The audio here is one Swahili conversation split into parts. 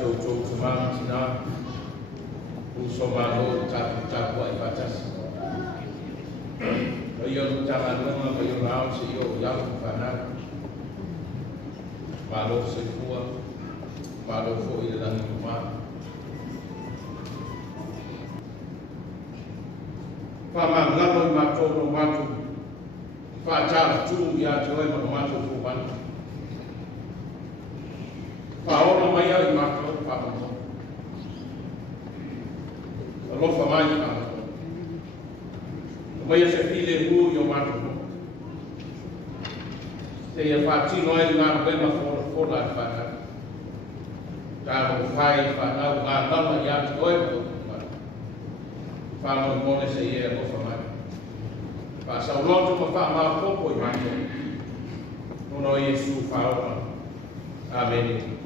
tau te mana tina, uso malo tapu ai patas. O ia lu tanga nunga, o ia rao se ia o iaku whanau. Malo se fua, malo fo i rangi kumā. Whamangano i mātou no mātou, whātara tū i atu oi mano mātou fōwani. Whaora mai au i mātou whamangano. Alofa mai i mātou. Mai a se while hu i o mātou. Te ia whātino ai ngā wema fōra i whanau. Tā mo whai whanau ngā nama i atu oi mano. Whanau mone se ia alofa mai. Whāsau lotu ma whamā popo i mātou. Nono Iesu whaora. Amen.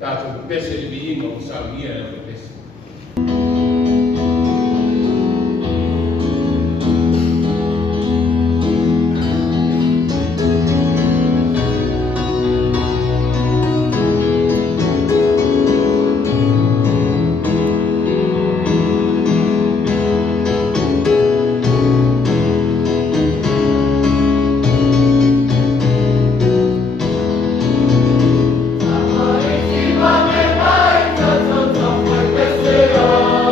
Tātou pese i ingo sau ia e pese. Amor, esse homem vai, todo mundo foi pessoa.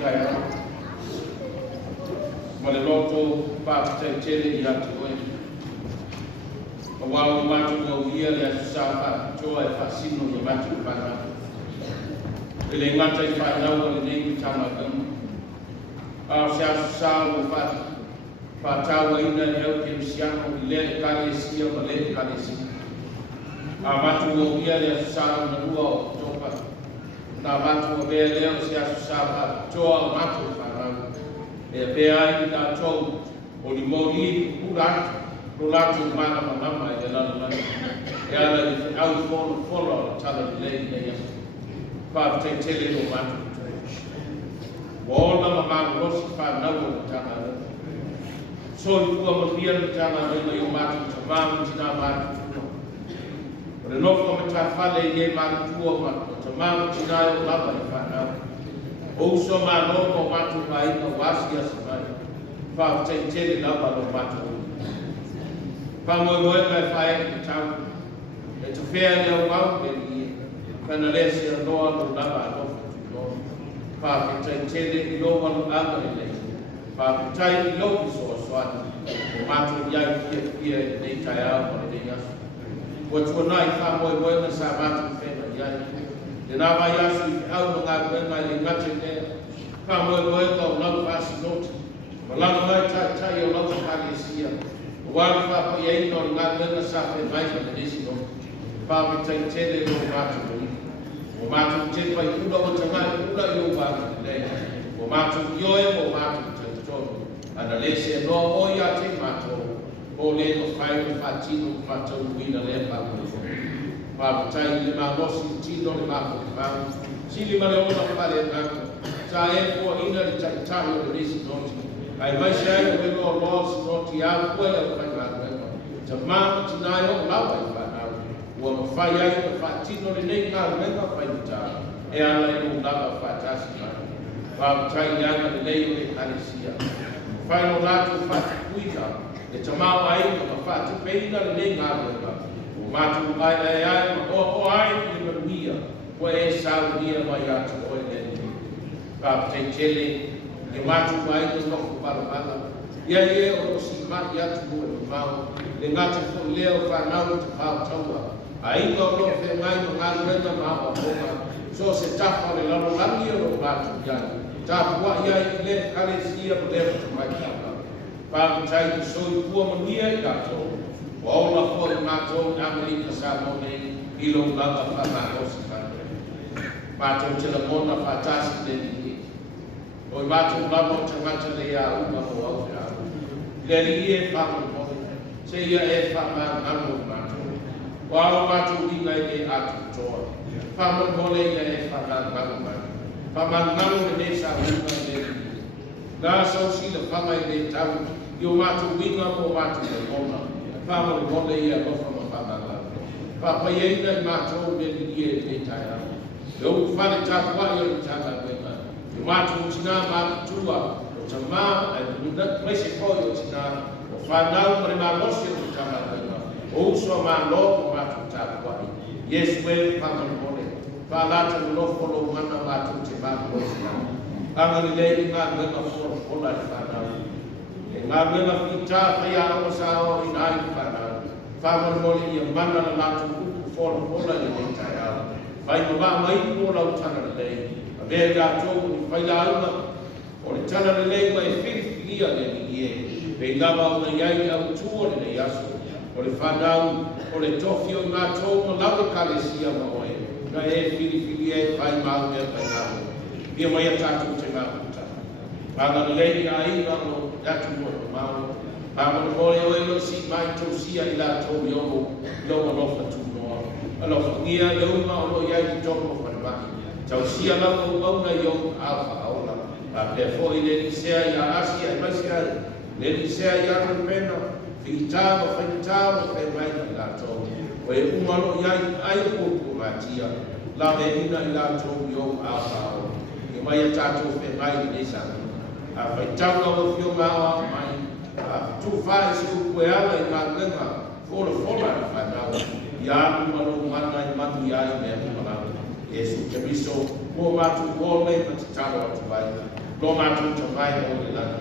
kaya. Male loto pa tele ya tuwe. Wao watu wa uia ya susapa toa fasino ya watu pana. Ile ngata ifanya wale ni kama kama. Au sawa Patawa ina leo kimsiano ile kalesia male kalesia. Watu wa uia ya susapa na huwa kutoka. Na watu wa leo sia susapa toa watu pana. Pea ina toa olimori Rolatu mana mama ya lana ya au follow tala delay ya pa tele no matu wala mama rosi pa na wo tala so kwa mabia tala na yo matu tamam tina matu no ko mata fale ye matu wa tamam tina yo lava pa na o so ma no ko matu pa ina wasi ya sabani pa tele lava no matu Pamo mai fai tau e te fea leo wau e ni kana lesi a noa no lava no no pa ke tele i lo walu aga le pa ke tai i lo ki so swati o matu ya ki nei tai a o le ya o tu nai fa mo na sa matu fe na ya de na ba ya su au no ga ben mai le ngate ne pa mo ko no pa si no ma la mai tai o lo ka le sia Wala pa ye no ngana na sa pe mai na disi no pa mi tele no matu o matu te pa ku do ta mai ku da yo ba le o matu yo e o matu te to ana le se no o ya te matu o le no fai no fatino matu wina le pa ko pa tai le ma bosi ti no le ma ko pa si le ma le o na pa le na sa e ko ina le ta ta yo disi no ai mai sai o lo loss no ti a kwela ka ka te ma tinayo la wa fa na o fa ya i fa tino le nei ka me ka fa ita e ala i la fa ta si fa tai ya na le nei le kalesia fa no la tu fa kuita e te ma ai ka fa te pe na le nei ka o ma tu ai ai o ai le mia o e sa dia ma ya tu o e fa te tele e matu vai to no para ia ia o si ma ia tu o mau le ngata fo leo fa na o te pa taua ai no no fe mai no ngalo na ma o so se tapa le lalo langi o matu ia tapa ia le kalesia o le mai pa tai to so i pu mo nia i ka to o la fo matu Amerika sa mo ne i lo lava fa ma o si pa to te la mona fa tasi de o matu lava te mata le a uma o au te au. Le li e whaka mo, se ia e whaka ngamo matu. O au matu inga e atu toa. Whama mole ia e whaka ngamo matu. Whama ngamo e ne sa unga le li. Nā sau si le whama e ne tau, i o matu winga mo matu le mona. Whama mole ia lofa ma whama ngamo. Whapa ieina i matu le li e ne tai au. Le u whane tapua i o ni tanga wenga. Matu tina matu tua o tama e nuna mai se ko o tina o whanau mare ma losi o tama o uso ma lo o matu tapua yes we whanau mole whalata lo folo mana matu te matu losi angari lei ngā ngana folo fola i whanau e ngā ngana whita whai a o sa o i nai whanau whanau mole i a mana na matu uku folo fola i nei tai au whai ma mai o lau tana lei Vea ka tōku ni whailauna, o le tana le lei mai whiriwhiria le ni e, pei lava o na iai au tua le nei aso, o le whanau, o le tofi o ngā tōku lawe kalesia ma oe, na e whiriwhiria e whai mau mea whai nāo, pia mai a tātou te ngā puta. Panga le lei a inga o atu mo o mau, panga le mole o elo si mai tausia i la tō miongo, loa lofa tu noa, alofa ngia le unga o lo iai ki toko whanamaki. Tau sia lau o mauna i o alfa aola. Pa pe fo i le nisea i a asia i masia le nisea i a pena. Whitama, whaitama, whai maina i la tau. O e umalo i ai kuku matia. La me ina i la tau i o alfa aola. I mai a tātou whai maina i nisa. A whaitama o fio mawa mai. A tu whai si uku e ala i ngā ngā. Fola fola i whanau. I a umalo mana i matu i ai mea umalo. Yesu Kristo, mo matu kome pa te talo atu vai. Lo mātou ta mai o le lana.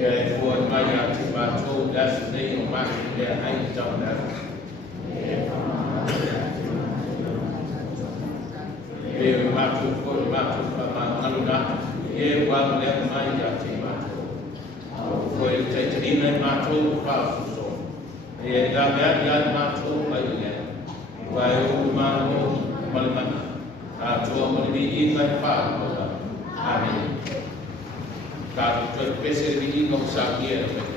Ia e fua mai a te mātou dasi nei o mātou lea ai tau nara. E mātou fua mātou whamangaluna e wang lea mai a te mātou. Fua e te ina mātou whaafuso. E da mea ia mātou mai lea. Wai o mātou malimana. A tua malimi i mai whaafuso. Amen. Tātou tue pese ringi ngau sākia e me.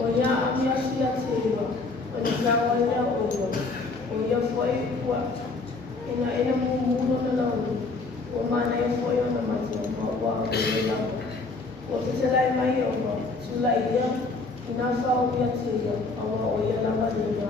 Oya amia sia teiwa. Oya kawaya oya. Oya foi kwa. Ina mumuno na launi. Omana ya foi ona mati wa oya la. Otetela mai oya. Sulaiya. Ina fa oya teiwa. Awa oya la madina.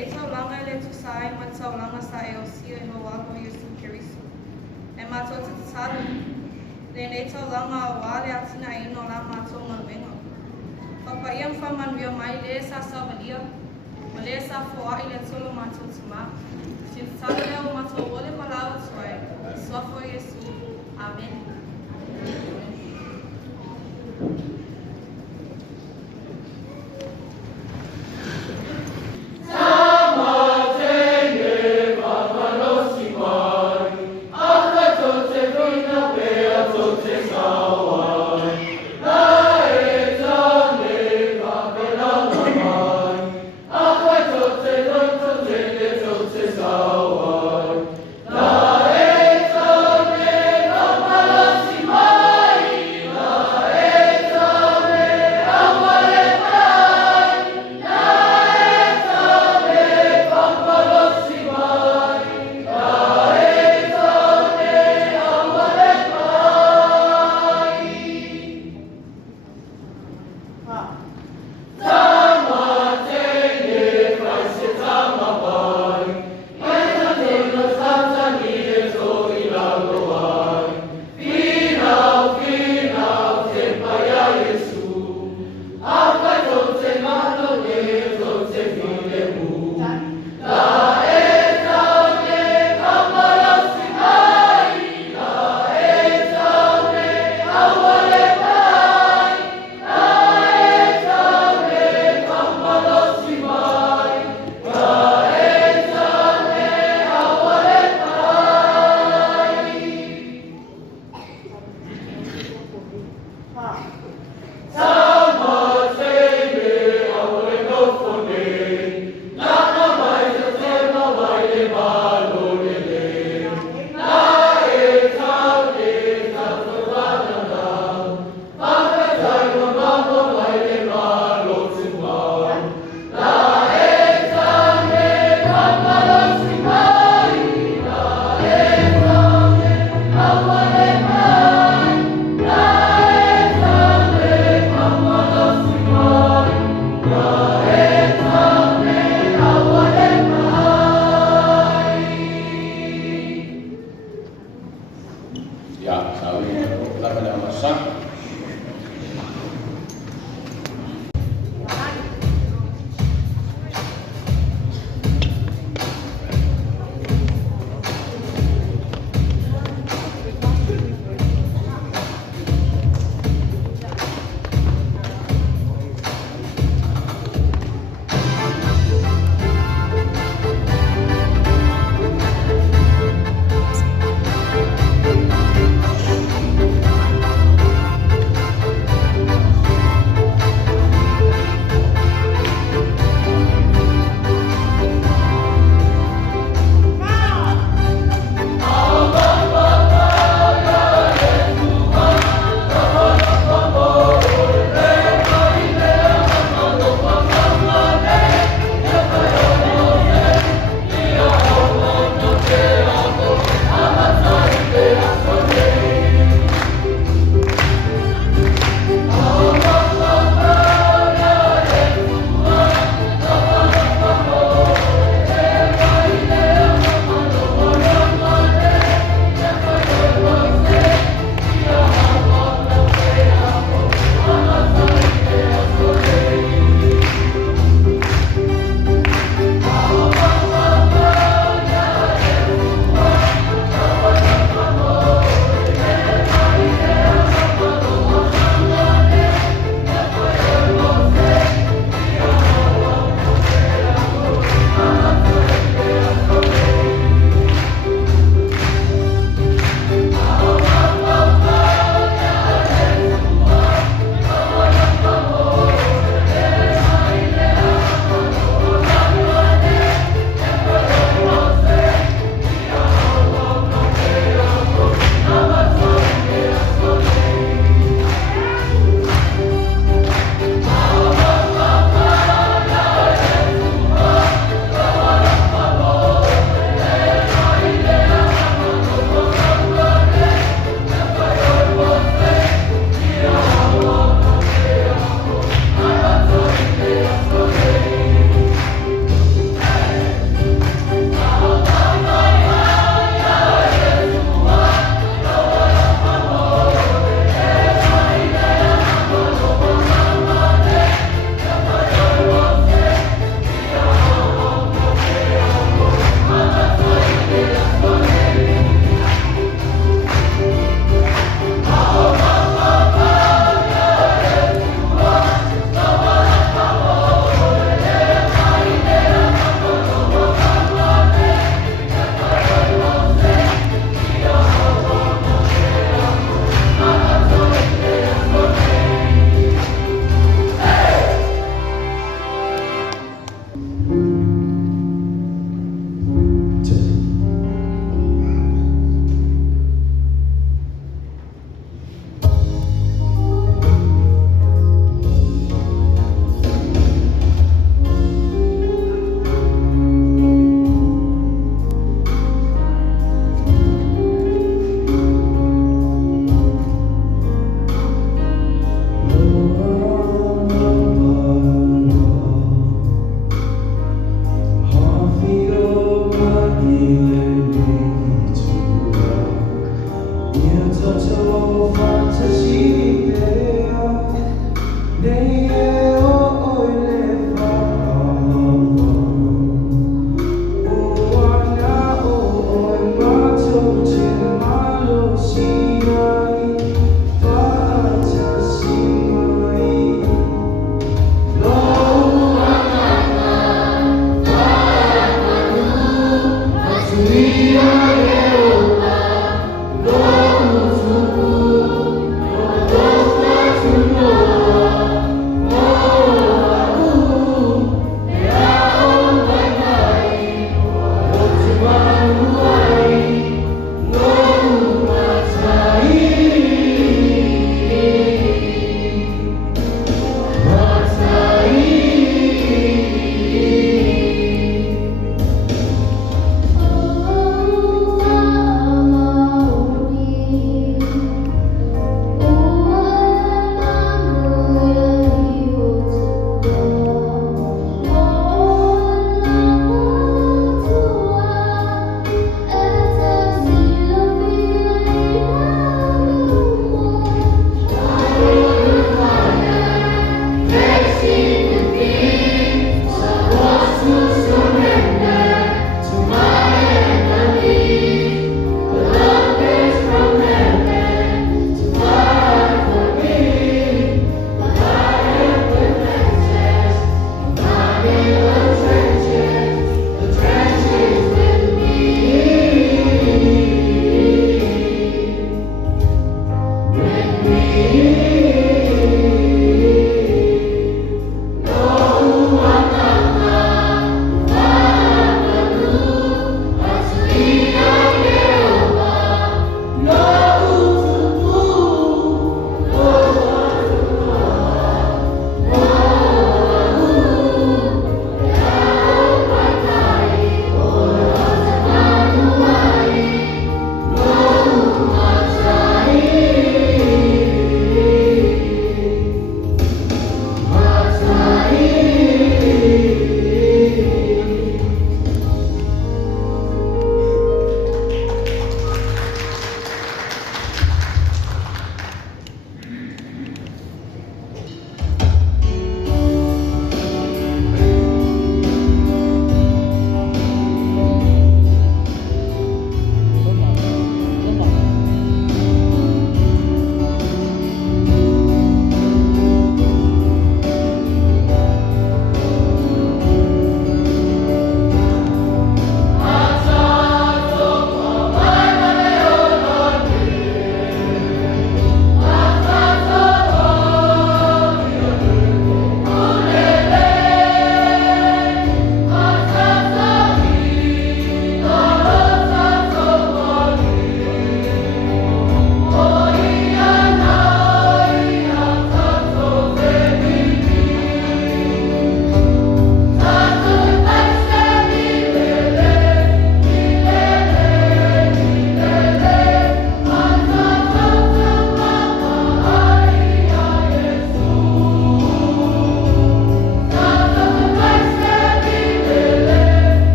nei taulanga le tusai ma taulanga sa e o sia e hoago Yesu Keriso. E mātou te talu, le nei taulanga o wale atina ino la mātou manuenga. Papa iam whamanwia mai le sa sawalia, ma le sa foa i le tolo mātou tuma. Si talu leo mātou ole malawa tuai, sofo Yesu. Amen. La Oh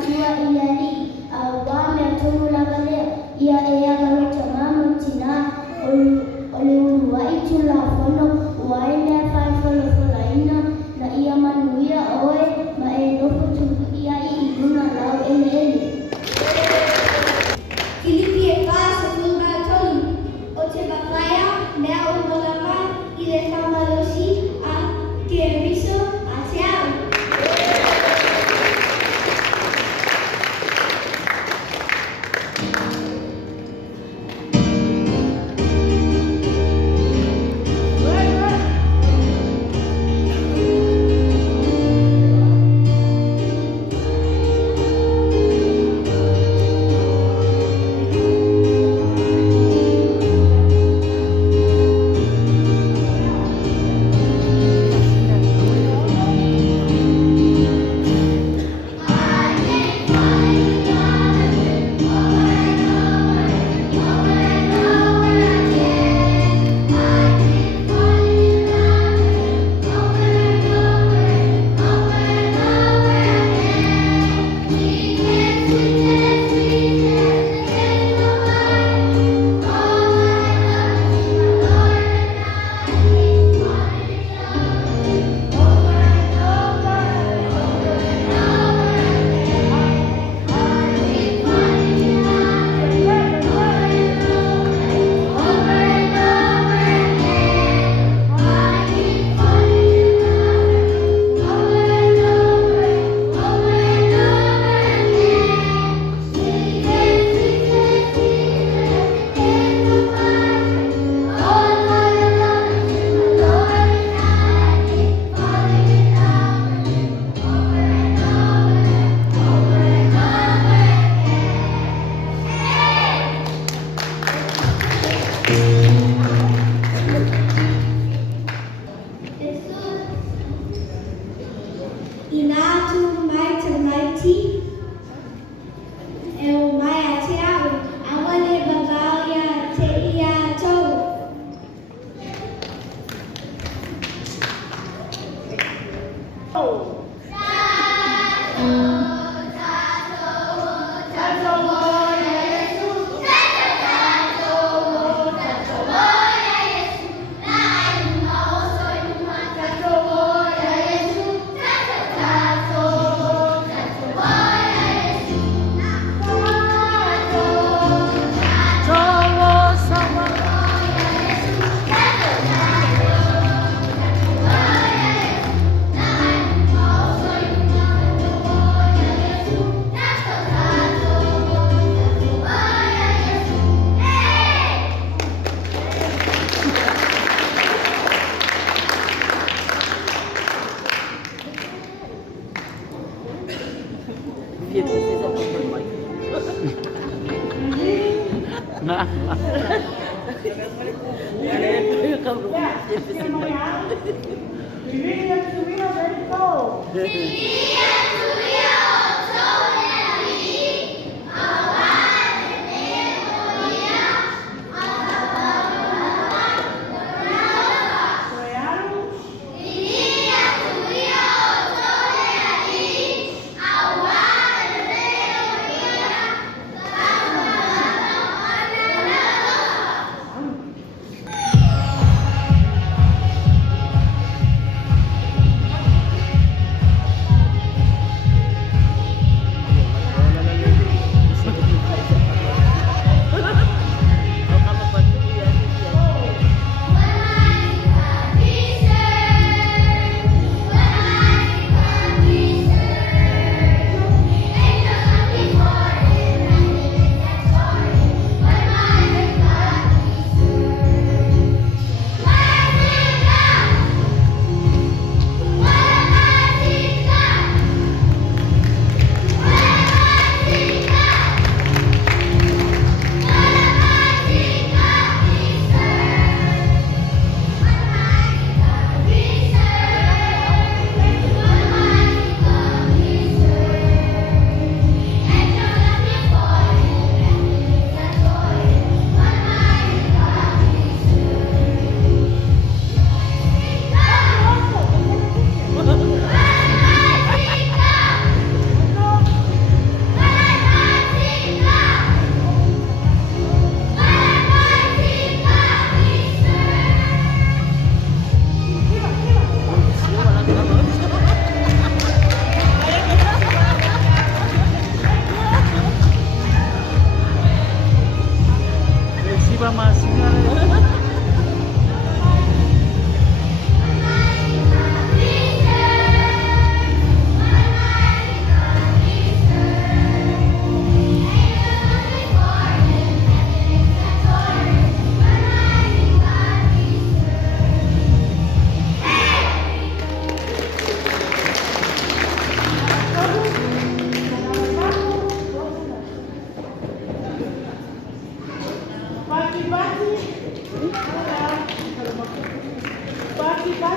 tua iari awame tumula kale ia ea kalo tamamu tina ole ulua itula fono waile fai fono folaina na ia manuia oe ma e noko tu ia I luna lau ele. Filipi e kai se luna tolu o te bakaya mea o malama I le whamalosi a Keriso a te au. Inatu mai te maiti e o mai a te au awane babau ia te ia tau.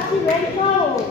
Pati, ready, go!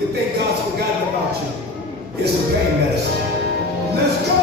You think God's forgotten about you. It's a pain medicine. Let's go!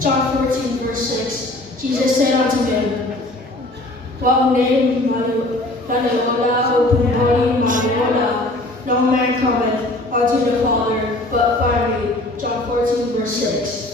John 14, verse 6. Jesus said unto him, no man cometh unto the Father but by me. John 14, verse 6.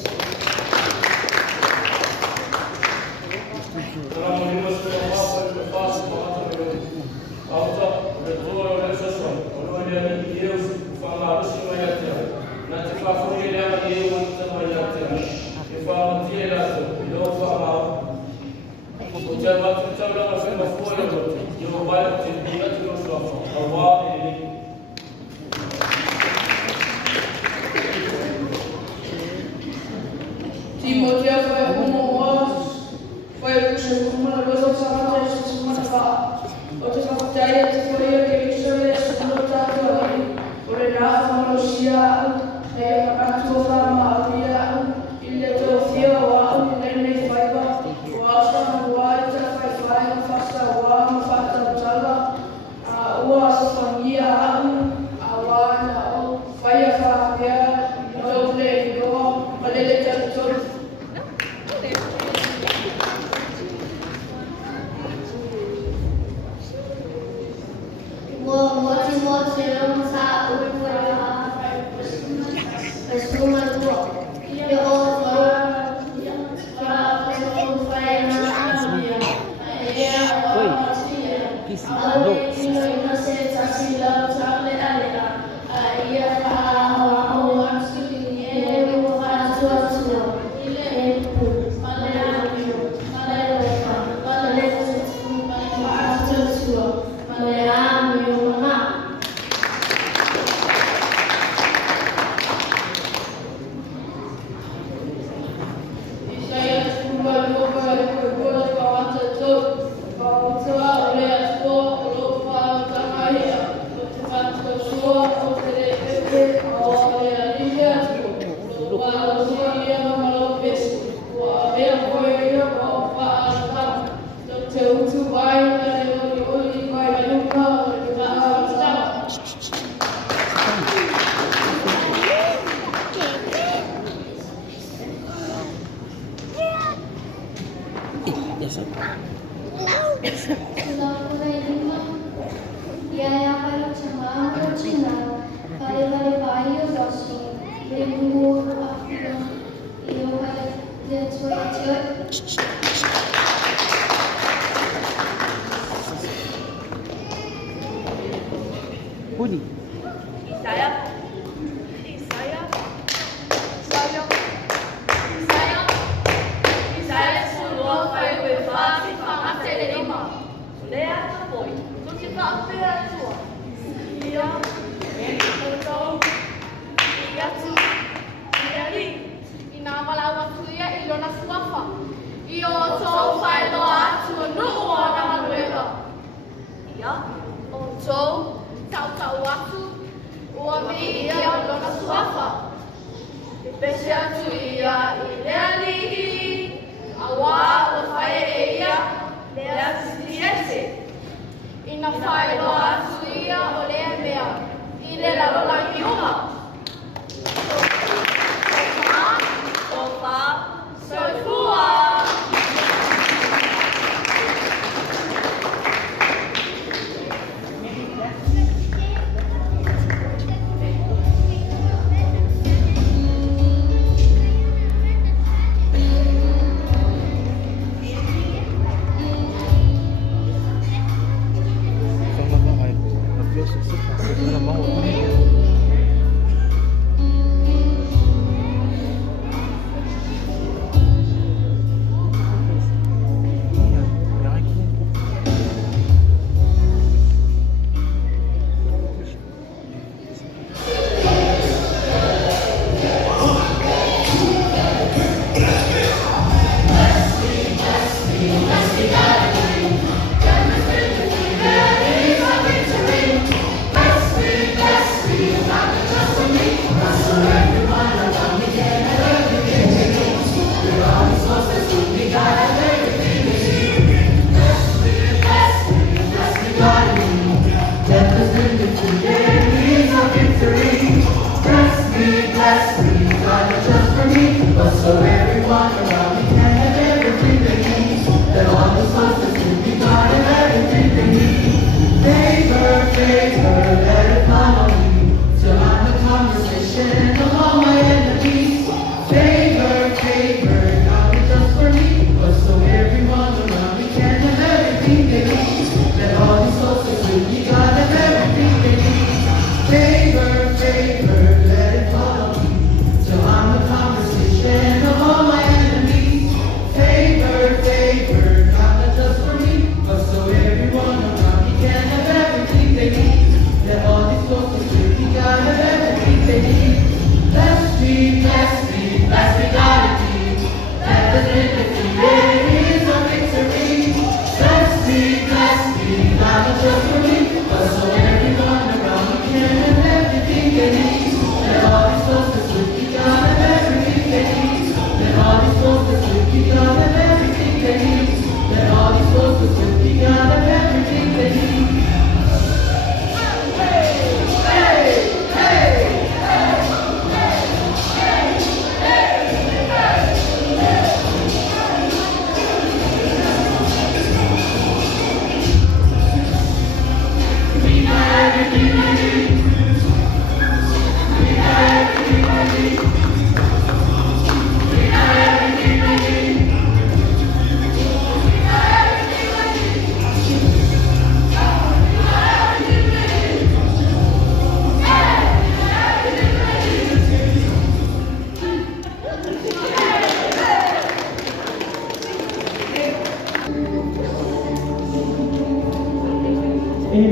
Timoteo foi foi uma das observações de semana passada. Outras matérias de folha que ele se notado por a tecnologia a tua vida ele trofeu o nem vai o acha o acha vai faça o faça jala o família a vai fazer o play go valele tanto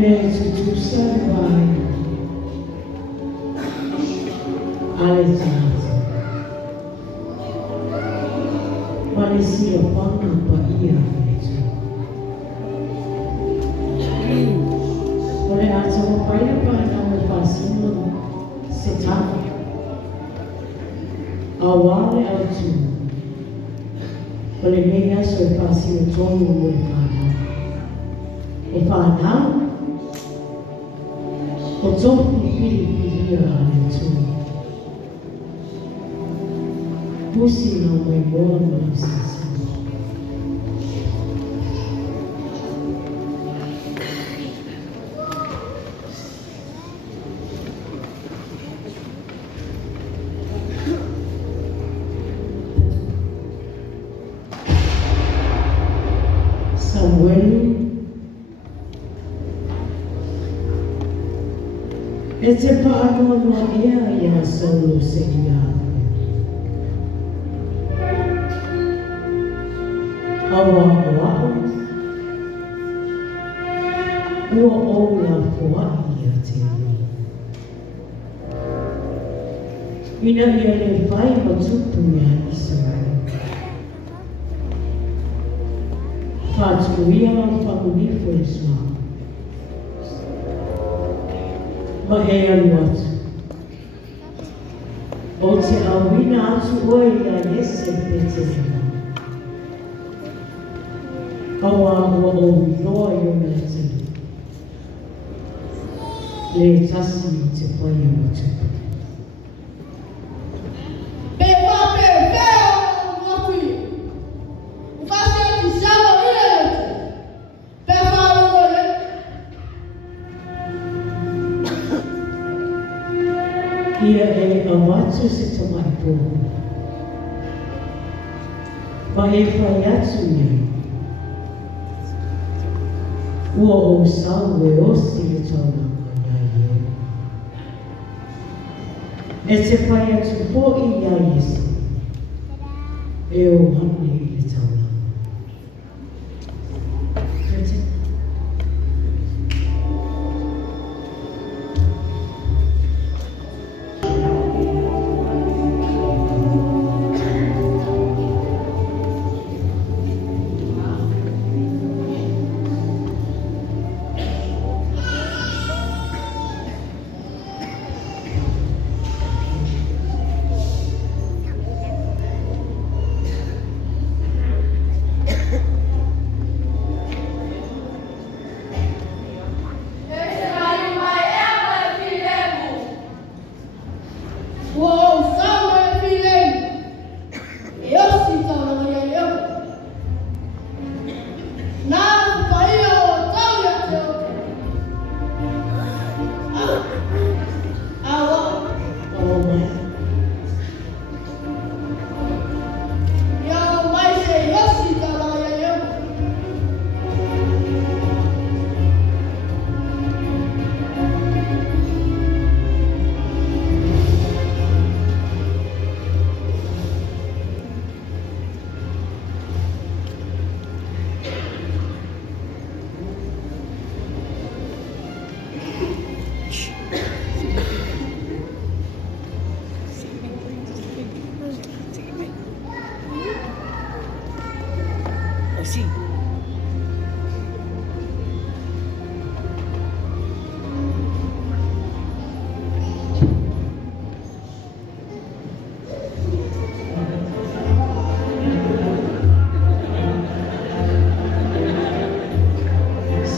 Ele tu salvai. Alexandre. Parecia pana Bahia. Olha, a sua pai para não facinho se tapa. Awale altu. Olha, nem a sua facinho todo mundo fala. O fala o topo pili altu. Pusi não vai embora, mas Samuel, esse paano não é a solução. Awa ua la fuaia te ina ia le vai matupu ia Israel fatuia famuniferes ma e alu atu o te awina atu oe ia ese pete Awa o loa yo mete. Le tasi te pai o tupu. Ia e awatu se tamai po. Ma e whai atu ia. Ua o sau e osi e tauna mai e. E te pai atu po i ia Yesu. E o hane e tauna. Prete.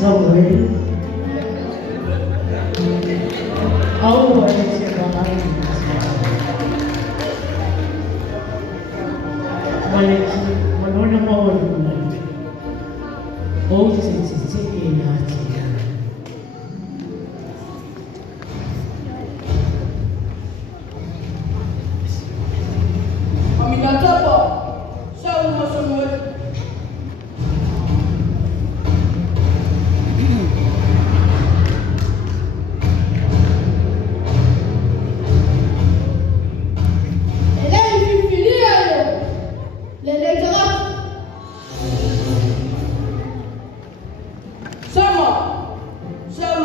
Samuel, ao se bahai maleki manona mawana o se e nati Aminatapa, Samuel. Sama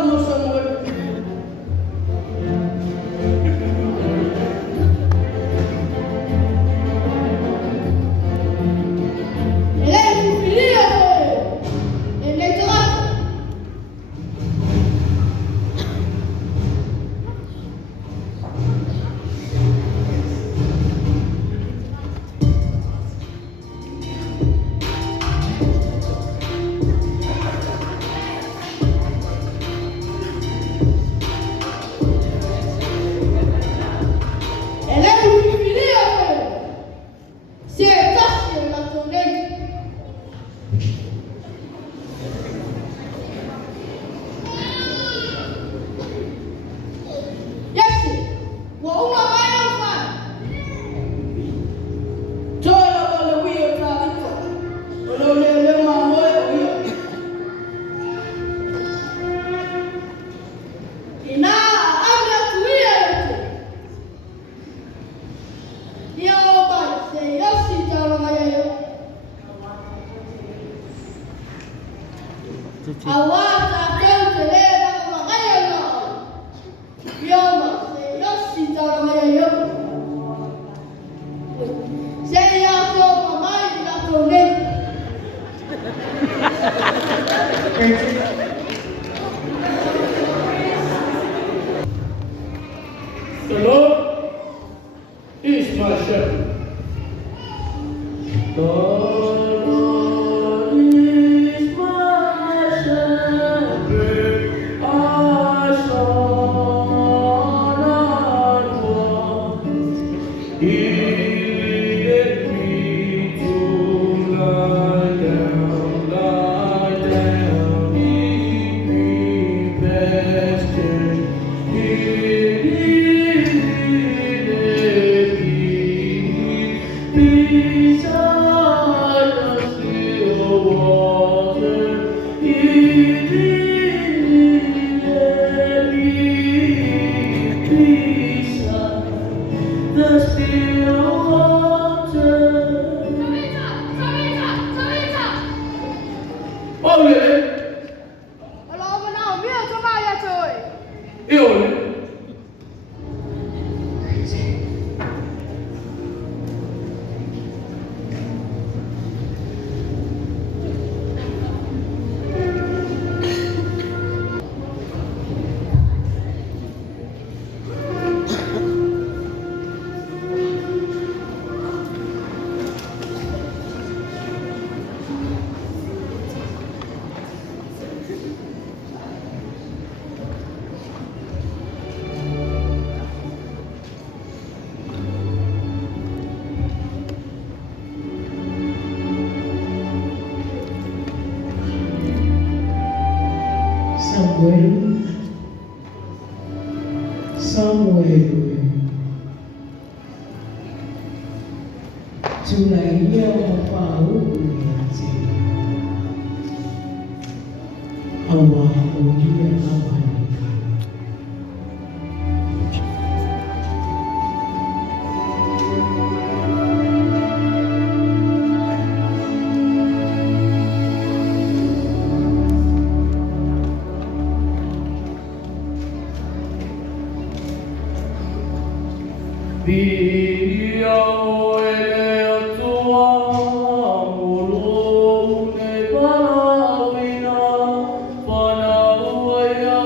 The Lord is my shepherd. The Lord is my shepherd. I shall not want. He leadeth me to lie down in green pastures. He leadeth me beside the still water. He leadeth me beside the still water. Oh yeah. Io Samuel tunaingia mafauluati awaujia abanika Panawaya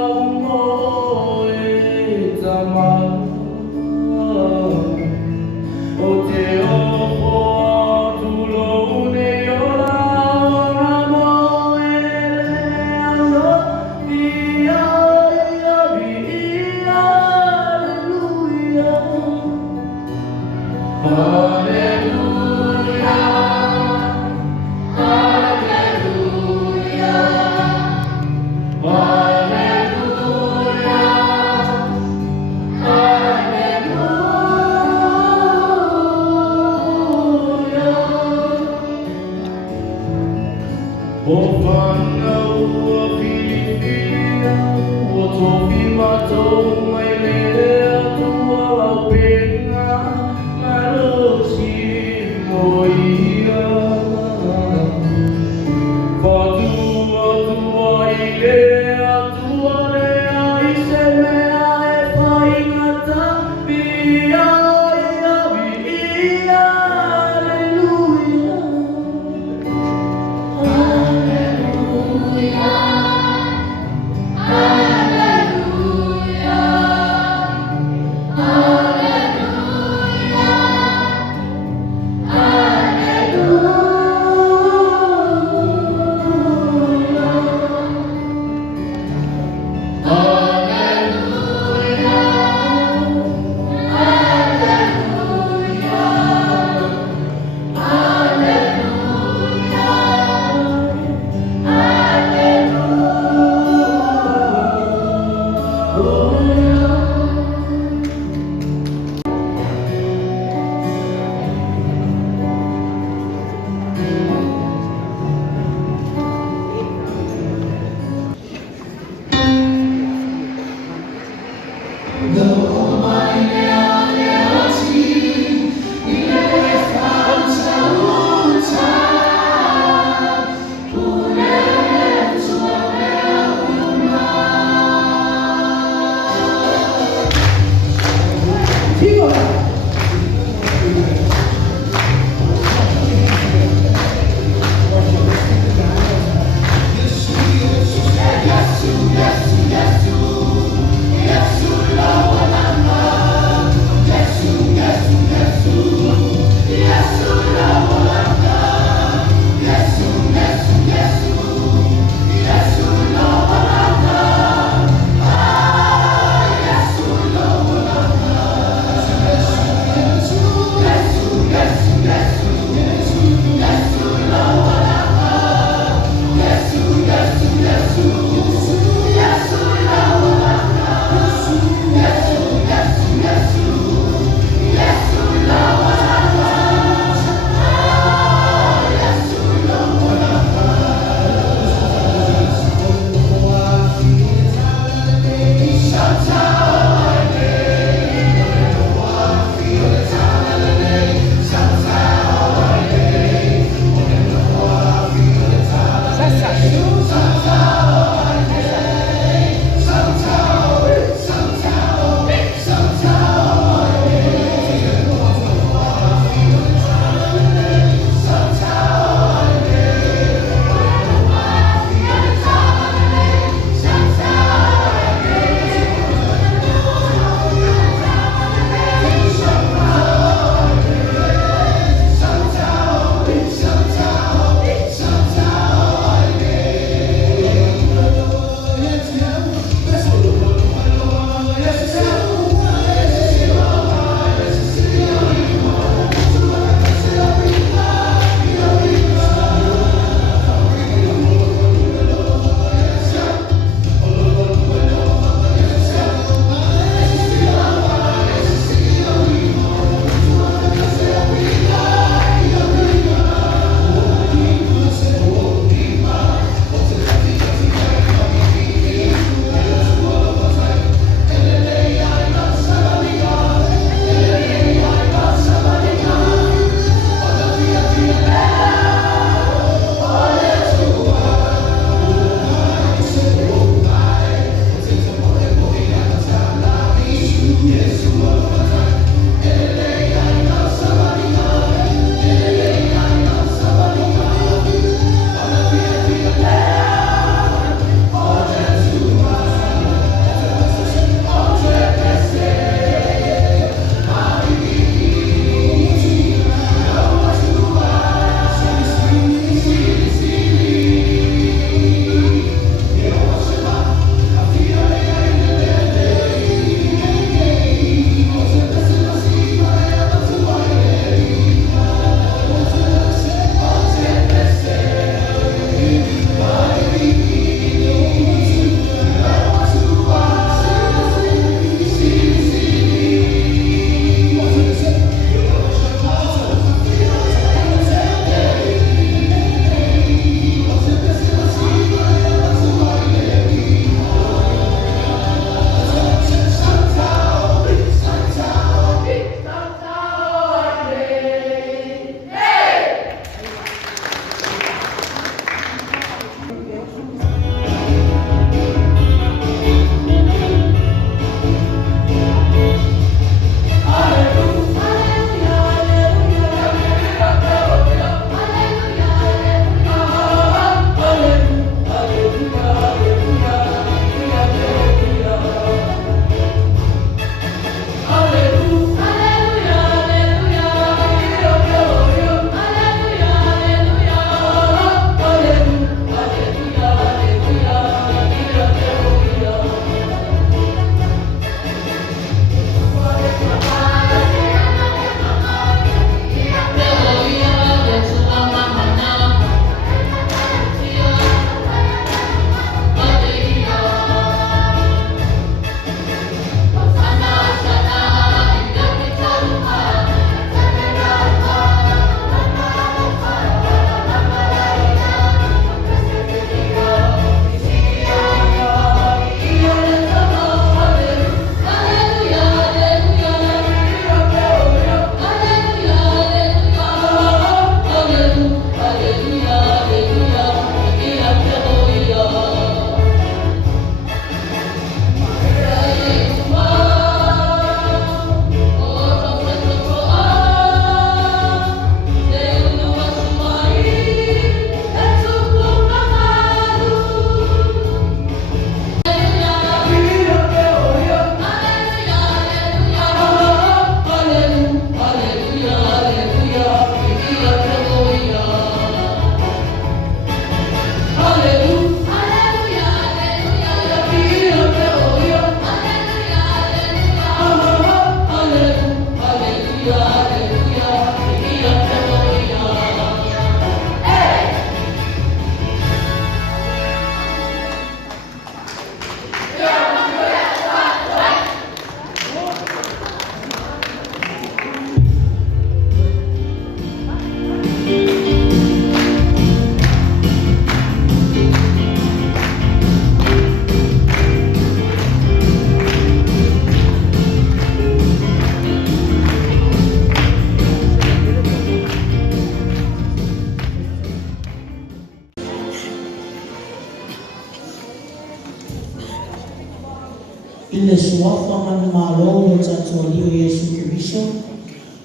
le suafa mana malo o tatua lio Yesu Kiriso.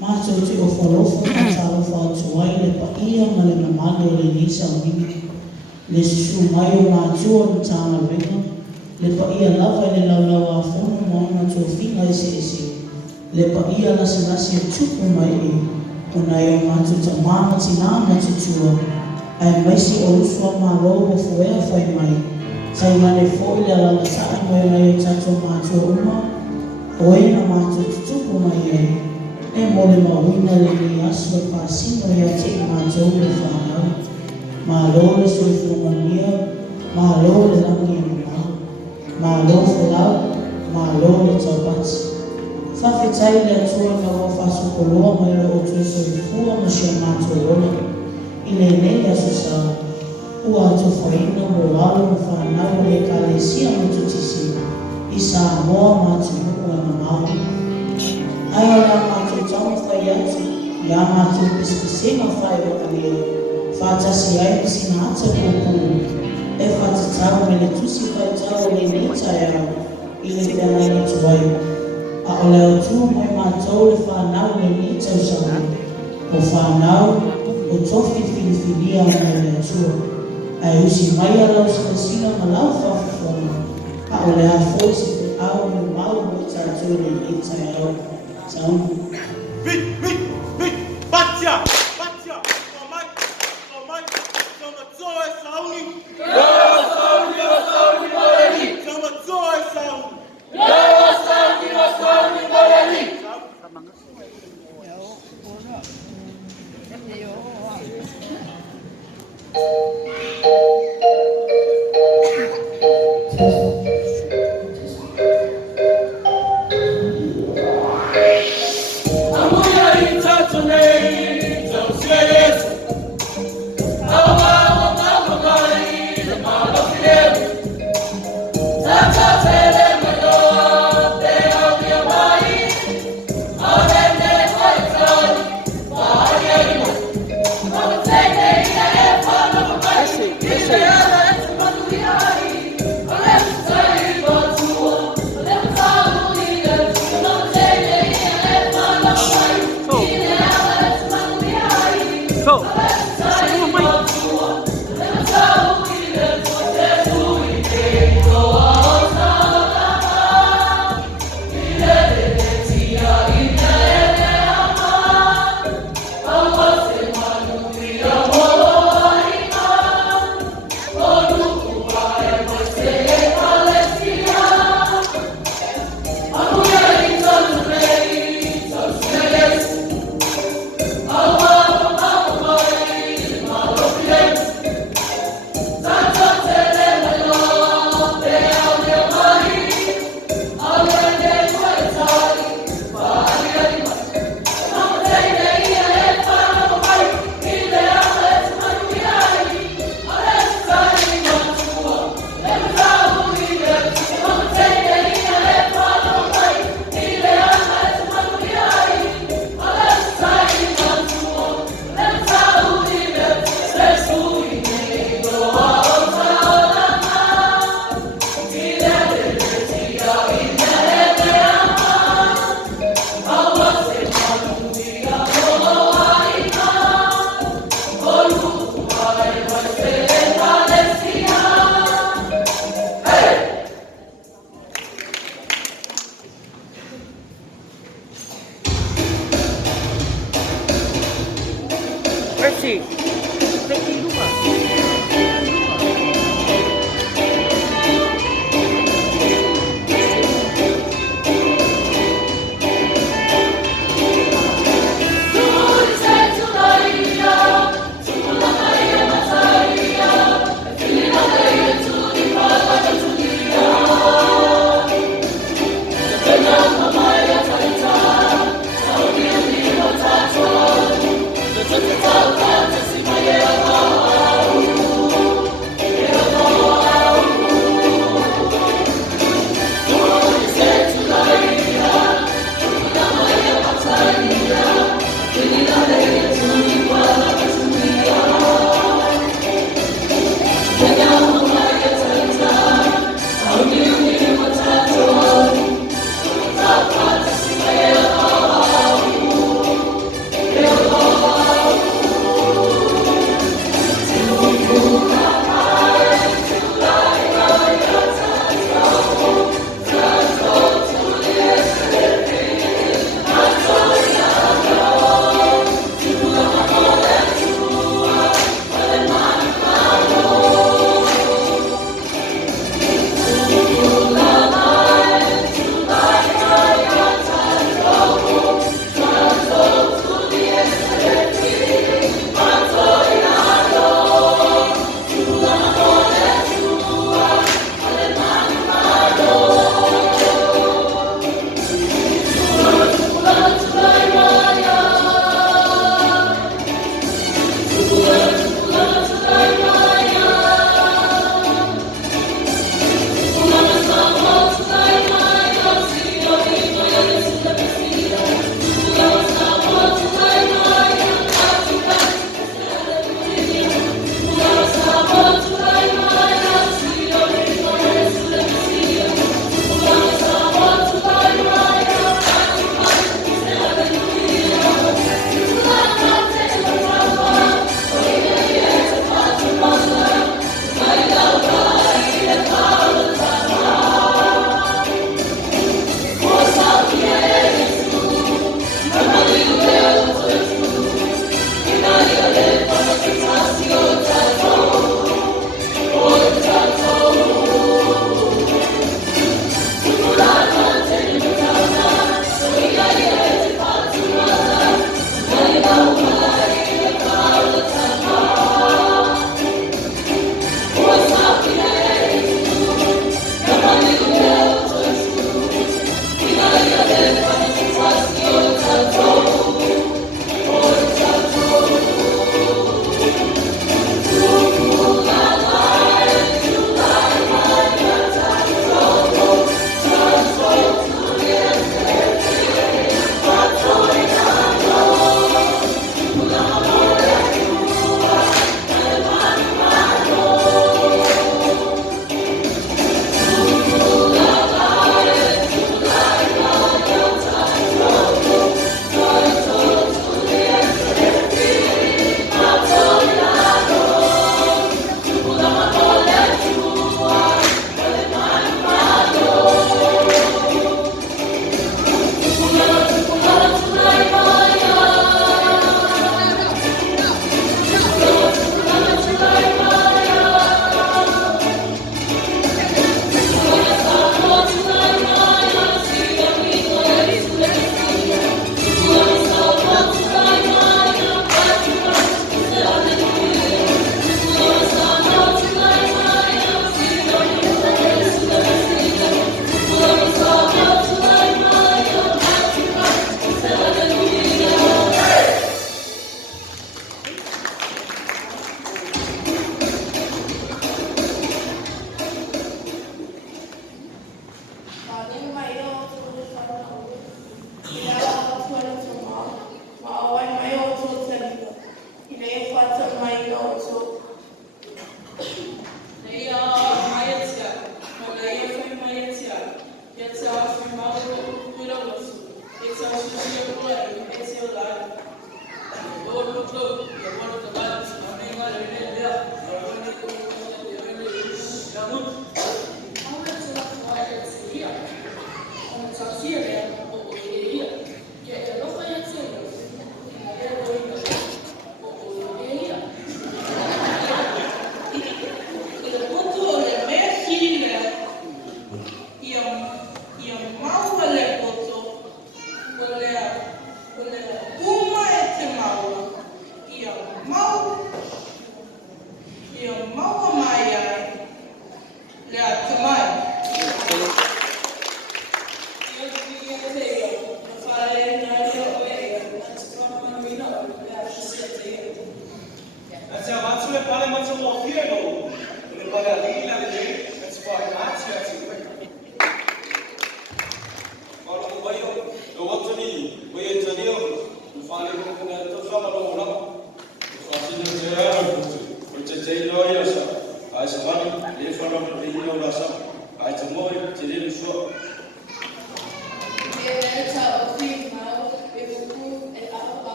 Mātou te ofalofo na talofa atuai le paia ma le mamane o le nisa o nini. Le susu mai o mātua ni tāna venga. Le paia lava le laulau a fono mauna tua finga ese. Le paia nasi e tupu mai e. Kuna e o mātou ta māma tina ma tutua. Ai maisi o usua malo o fuea fai mai. Sai mane foi le ala tae mai o nei tatua mātua uma. O e na mātou tutupu mai e. E mole mawina le ni aso e whaasino ia te i mātou le whanau. Malo le soifumania, malo le langi e mamau. Malo whelau, malo le taupati. Whawhetai le atua na wafaso koloa mai le o tu soifua ma sio mātou ona. I le nele aso sao. Ua atu whaina mo lalo mo whanau le kalesia mo tutisi. I sa moa mātou mua na mamau. Ai ala mātou tama whai atu, ia mātou piskisema whai wakalia, whātasi ai pisina ata kukuru, e whātatau me le tusi whai tau le nita e au, I le whiana ni tuai. A o leo tu mai mātou le whanau le nita usami, o whanau, o tofi filifilia o mai le atua, ai usi mai ala usikasina ma lau whawhawhona, a o lea fōsi te au me mau mo tātou le nita e au. Vit, batia, tomai, toma zoe sauni. Sauni, moreni. Toma zoe sauni. Sauni, moreni. Let's go.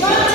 Bye.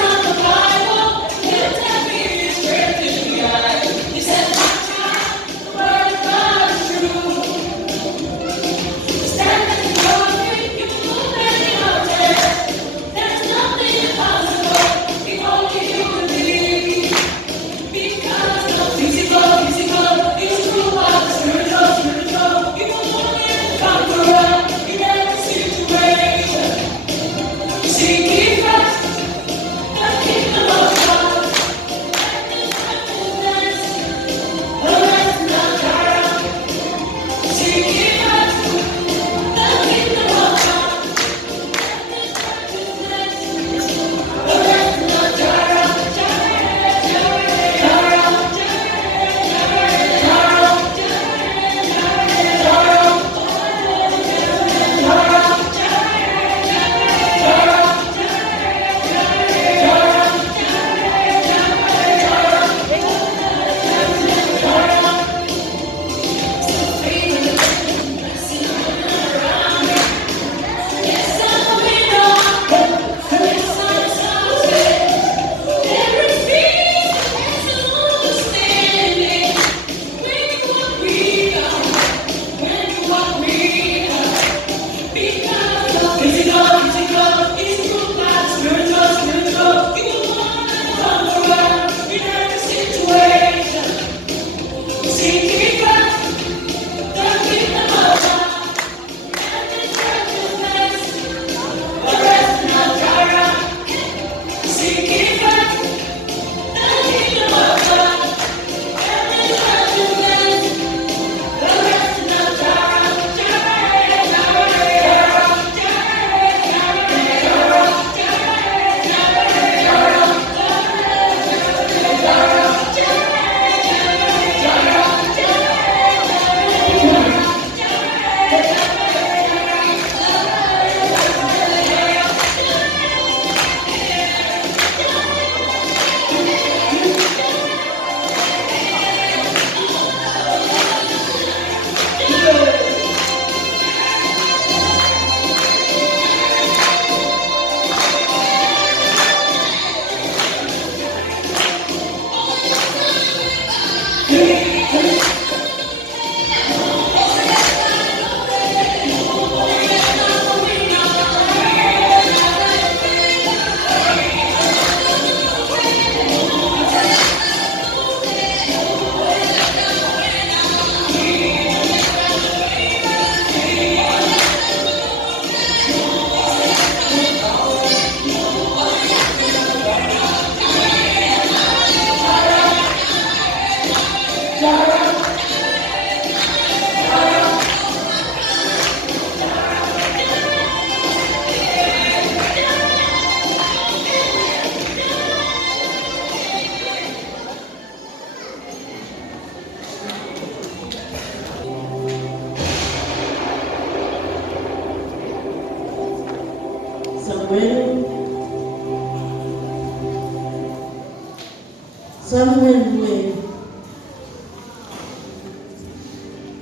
Samuel Mwe.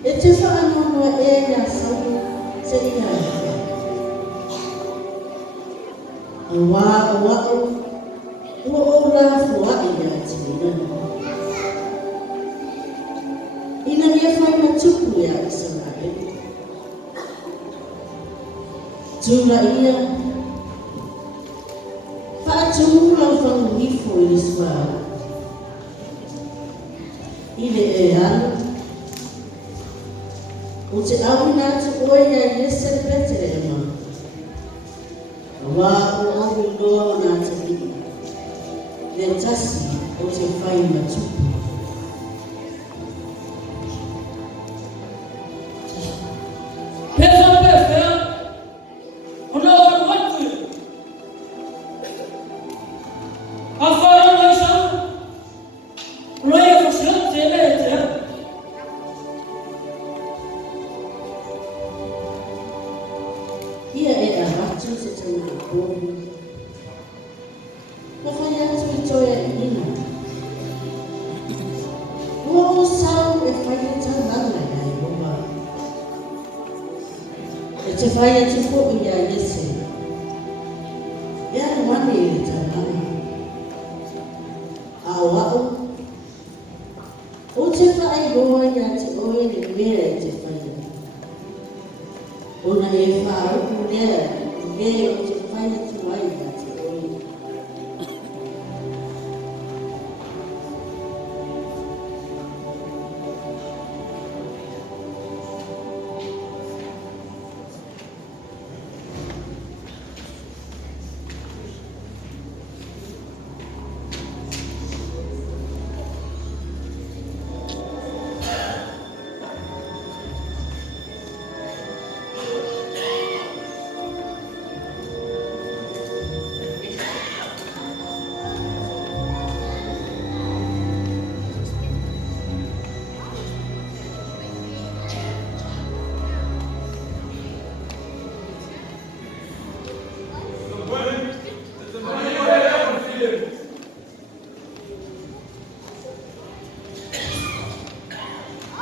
Ete whaanono e na sau se ia. Awa o la fua ia tina. Ina ia whai matupu ia Israel. Tuna ia whaatumu lau whanguhifo i Israel. Ile e ana o te au nātu oe ia Yese Petere e ma wā o au noa o nāta hii le tasi o te whai matupu Pesa pesa ona o watu afara mai sa Roya fashion tele ia e a ratu se te ua kōru na whai atu I toia I ina ua o sau e whai e tananga ia I roa e te whai atu fo ia Yese ia na wane e le tananga a wao o te whaai roa ia te oe le mea e te whaia. Ona e whaarupu lea, lea o te whaia te wai ia te oe.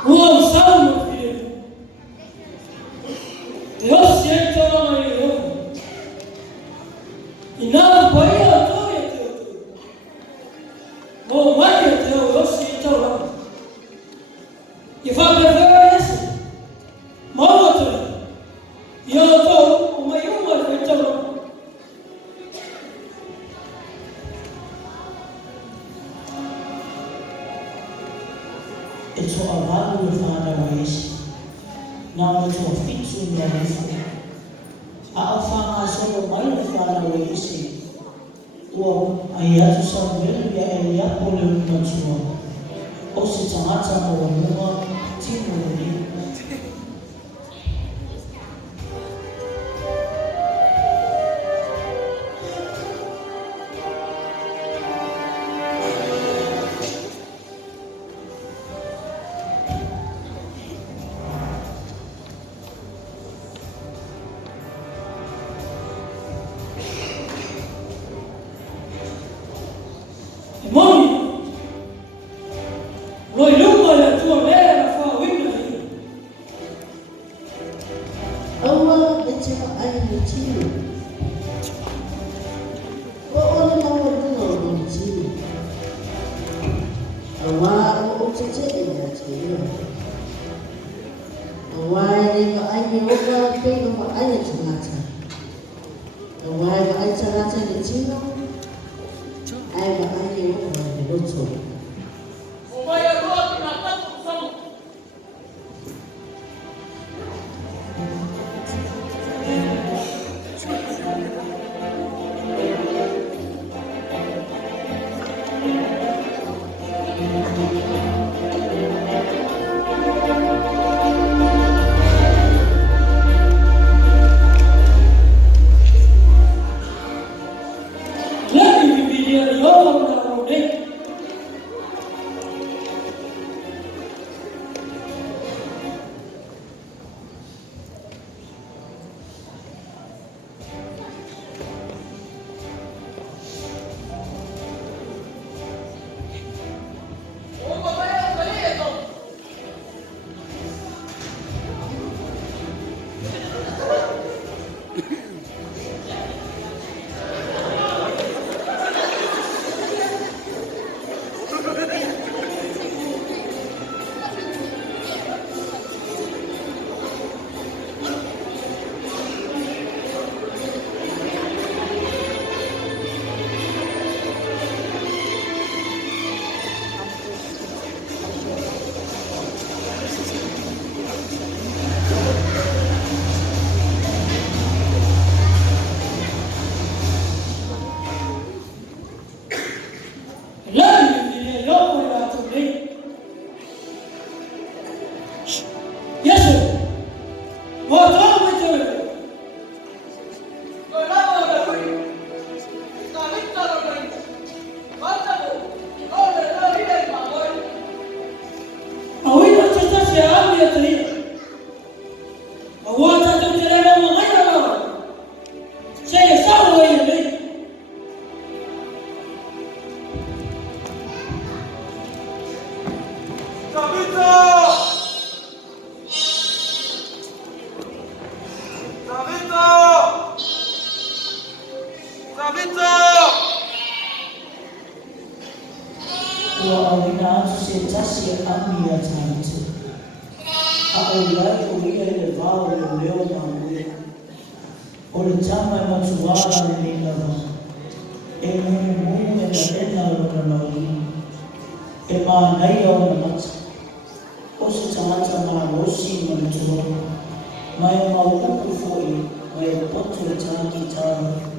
Uau salmo filho eu sinto a mãe e não vai a tu o mãe eu sinto lá e vai beber isso morto e eu tô o maior vai então E toa walu e whānau a Yese. Nā o toa whitu I a rewha. A au whanga solo mai le whānau a Yese. Ua ai atu Samuel ia e liapo le umatua. O se tangata mo a mua tino o ni. Moni, noi luma le tua vera fa winna hi. Aua e te ai le tino. O ole maua runa o le tino. Aua o te te e a te ia. Aua e le ma ai me oka kei o ma ai e tangata. Aua e ma ai tangata le tino. Ai ma ai e oka le roto. O mai a roa ki nā tatu samu. Let me be here, you're not Ua awina atu se tasi e ami a tātu. A o iai o ia e le vāo le leo na ue. O le tama e matuara le nina wa. E mumu e na ena o na lauri. E mānai o na mata. O se tamata mā rosi ma le tua. Mai o mauku foi, mai o potu e tāki tāra.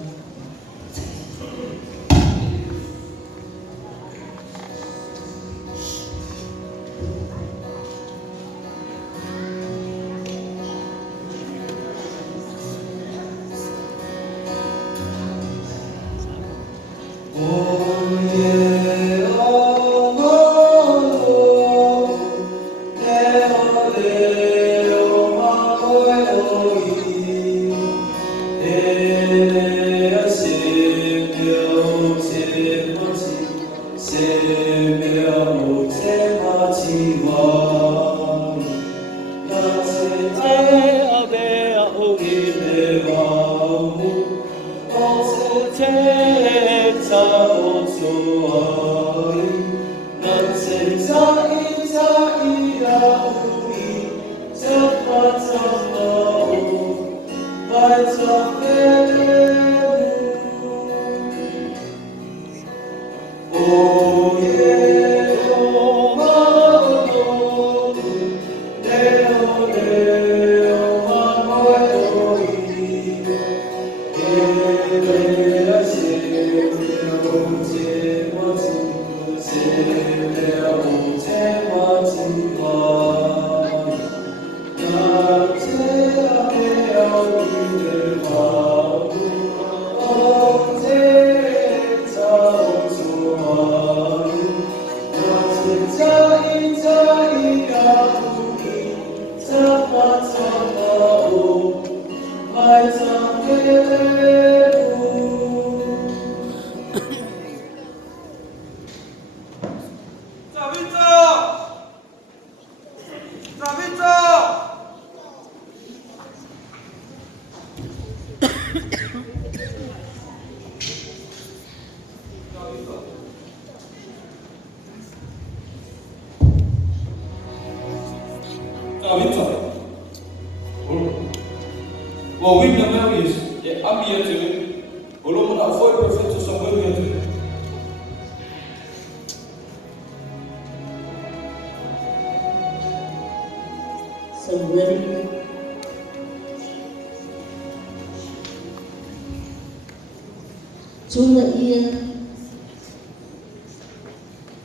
Tuna ia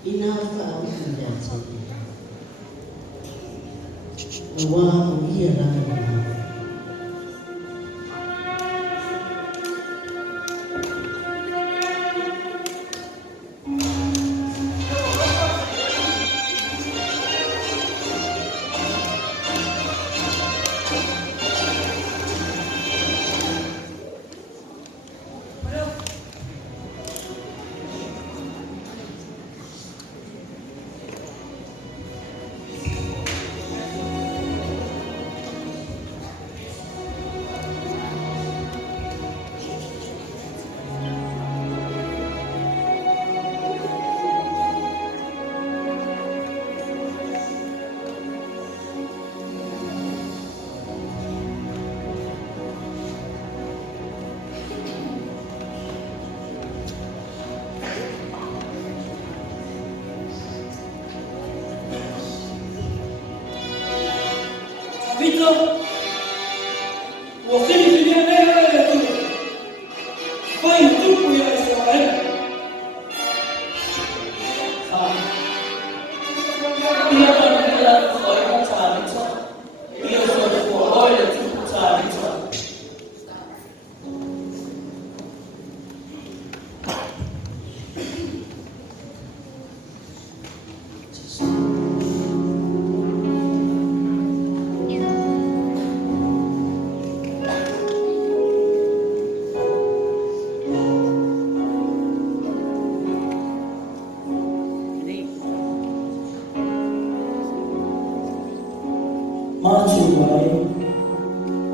ina wha awina atu. Wa o ia rana.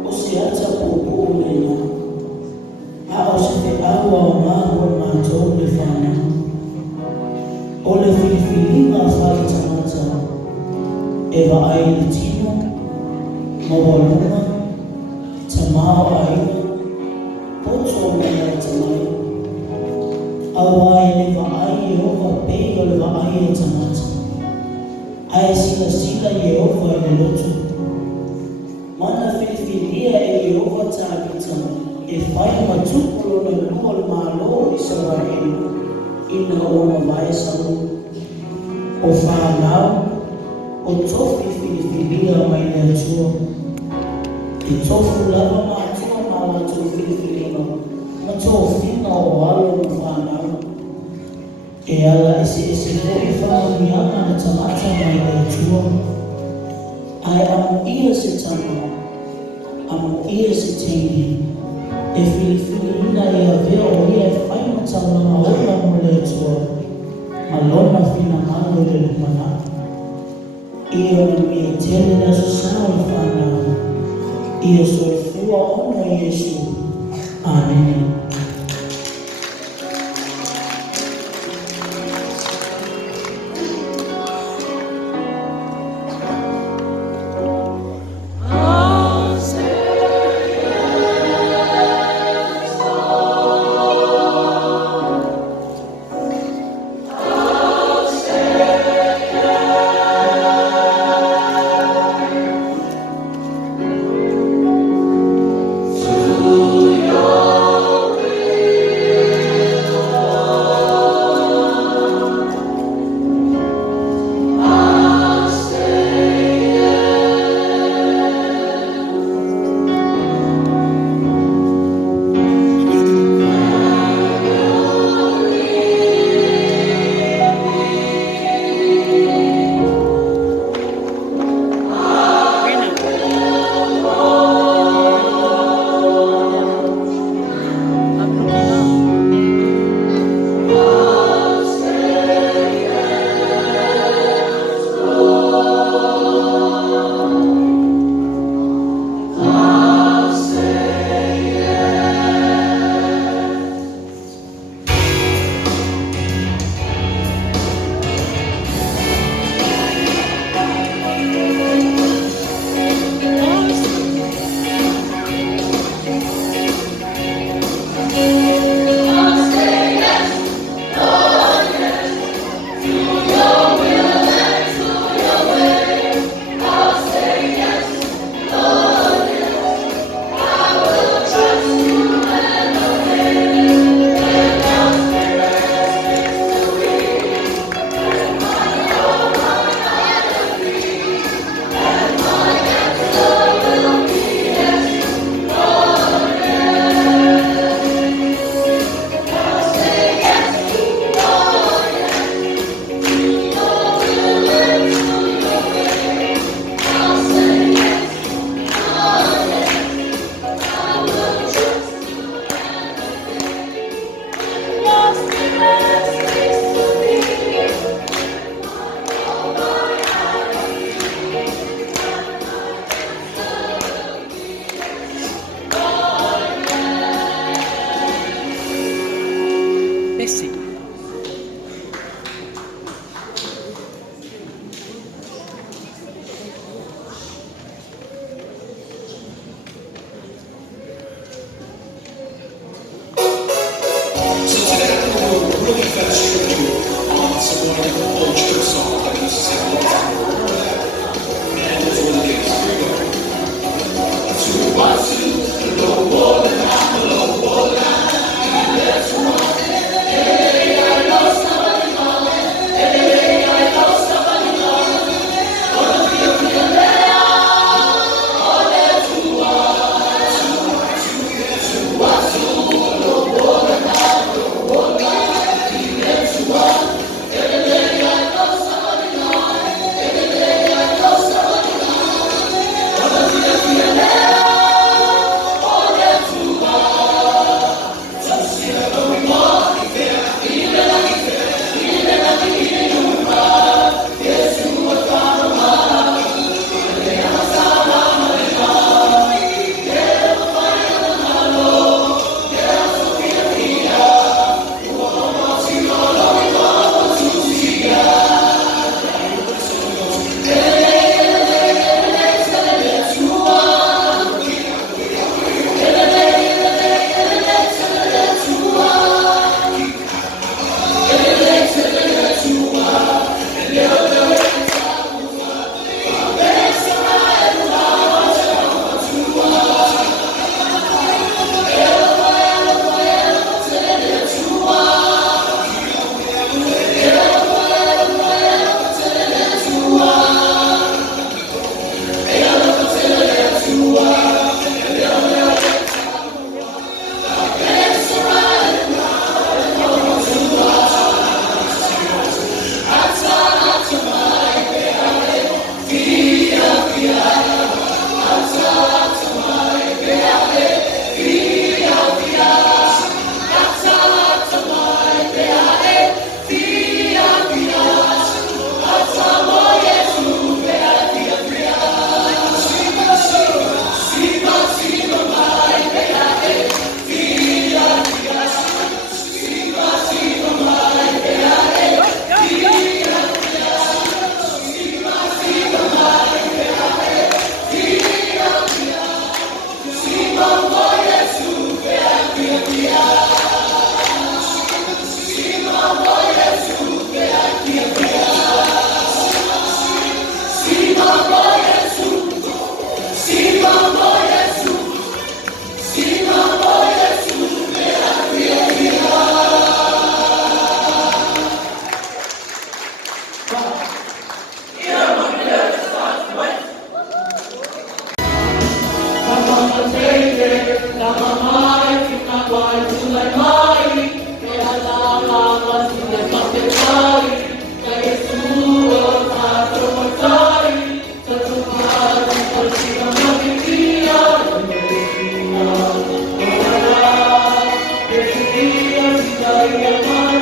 o se ata po o le na a o se te awa o whai tamata e ai le tino, mawalunga, tamao aina, poto mea tamai. Awai le wai Yehova pei o le wai e tamata. Ai sila Yehova le lotu. Mana whiwhiria e Yehova tāpita e whai matupulo na lua le malo Israel ina o na vai salu. O whanau, o tofi whiwhiria mai le atua. E tofu lava mātua nā watu whiwhiria. Ma tofina o alo na whanau. E ala ese hoi whanamiana na tamata mai le atua. Ai amo ia se tama, amo ia se teini. E whiwhiria e a vea o ia e whaimatau na maola mo le atua. Malona whina mano le lumana. Ia na mia tele na susao le whanau. Ia so fua ono Yesu. Amen. Hallelujah.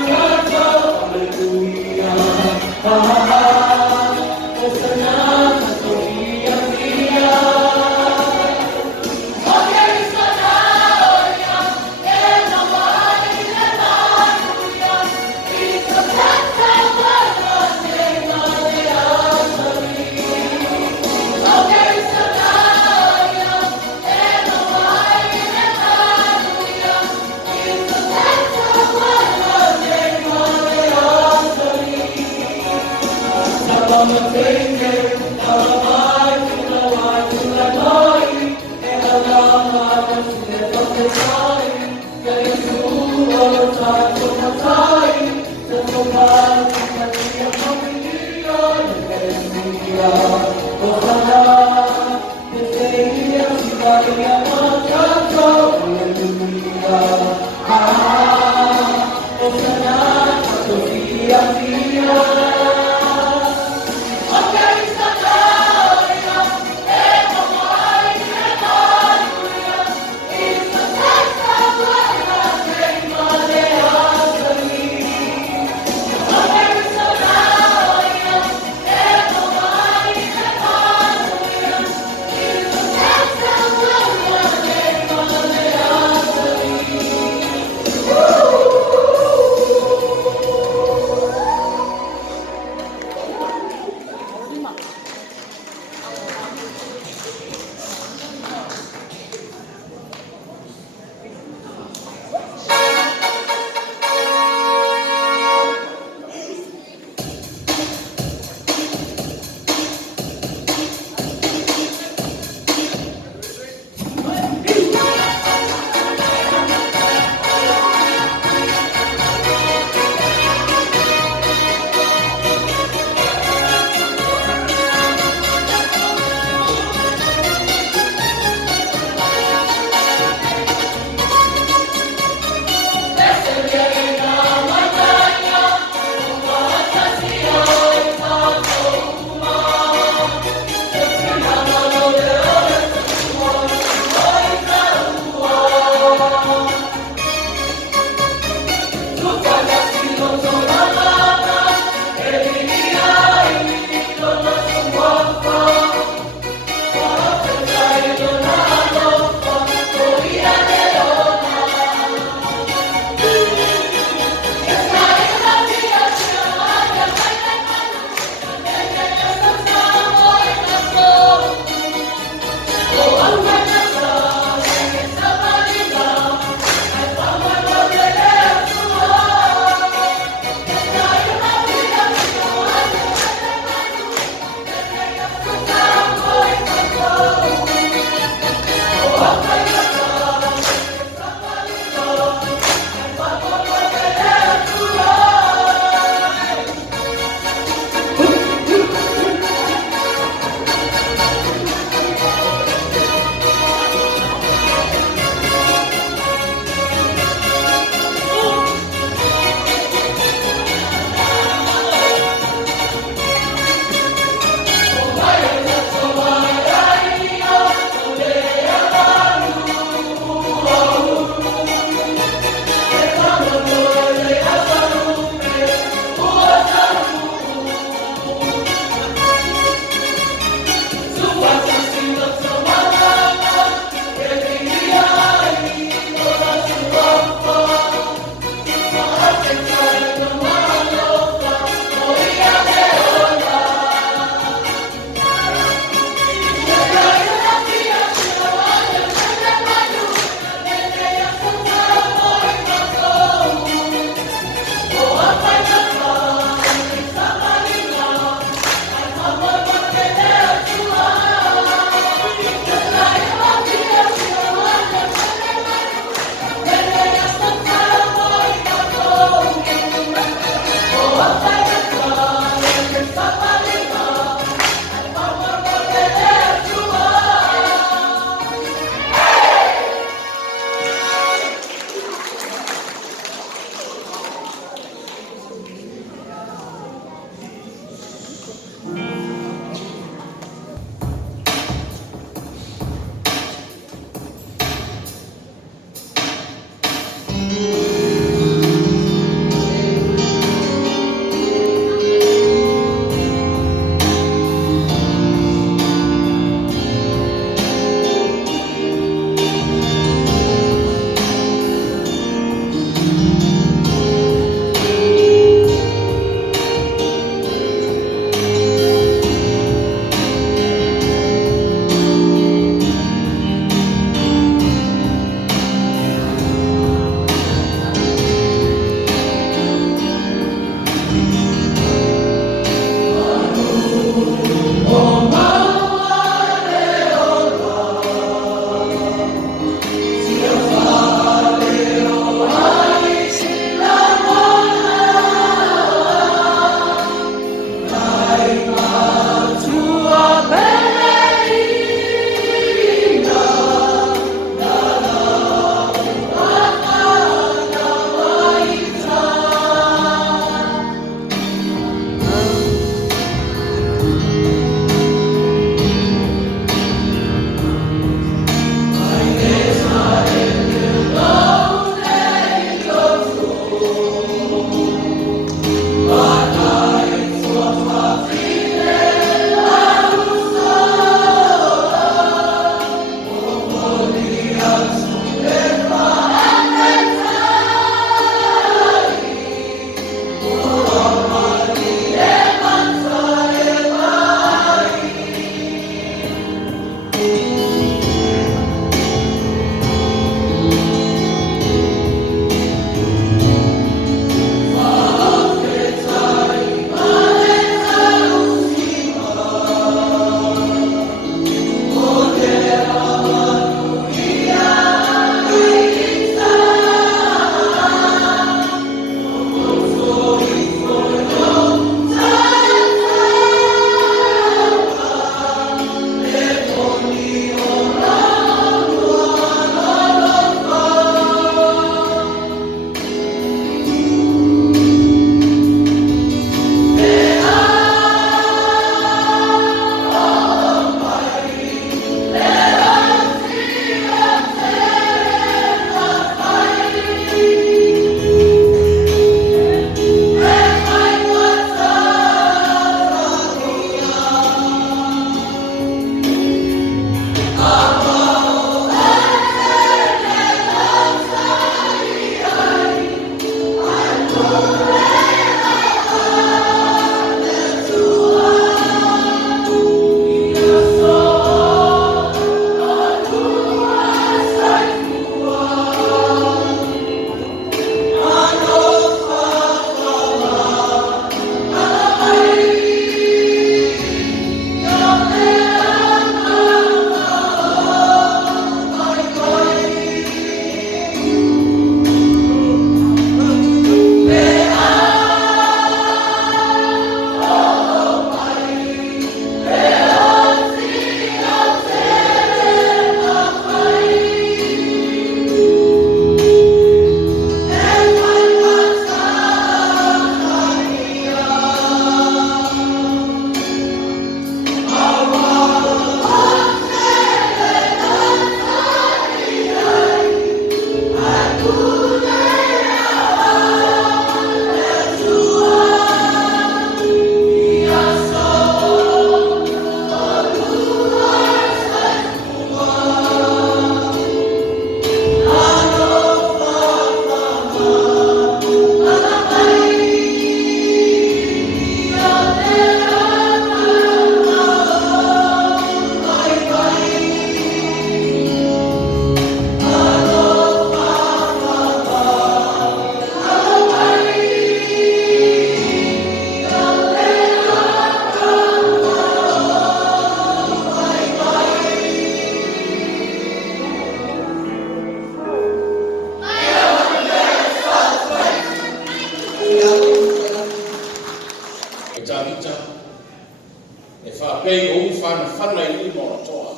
pei o whana I ni mo toa.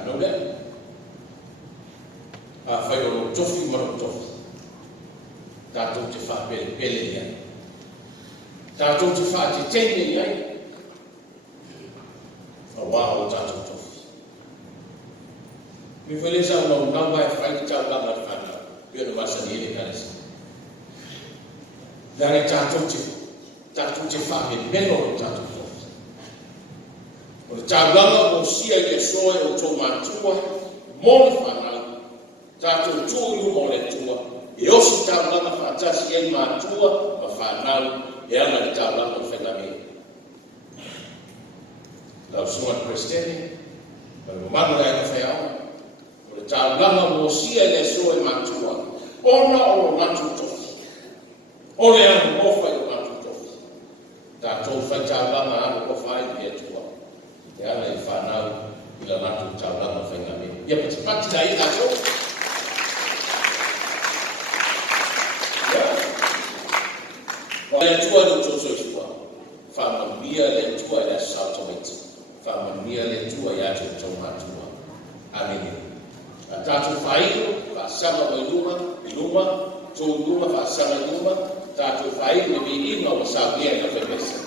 Ano le? Whai o tofi mara tofi. Tātou te wha pele ia. Tātou te wha te tene iai. Wā o tātou tofi. Mi whele sa unau nawa e whai ki tāu langa te whanau. Pio na masa ni ele karesa. Dare tātou te wha me meno o tātou tofi. O le tāu langa o sia i e soe o tō mātua. Mō le whanau. Tātou tūru mō le tua. E osi tāu langa whātasi e mātua ma whanau. E ana le tāu langa o whename. Lau sunga Kristene, lau manu e na whaiawa, o le tāu langa mō sia le soe mātua, ona o natu tofi. O le anu mōwhai o natu tofi. Tātou whai tāu langa anu o whai i e tua. E ana I whanau I la natu tāu langa whaingame. Ia pati na I tātou. O le tua no tōsoi tua. Whamamia le tua le sautamiti. Whamamia le tua ia te tau mātua. Amen. A tātou whairo, whaasama o iluma, tō iluma, whaasama iluma, tātou whairo me mi ina o sauia na whepesa.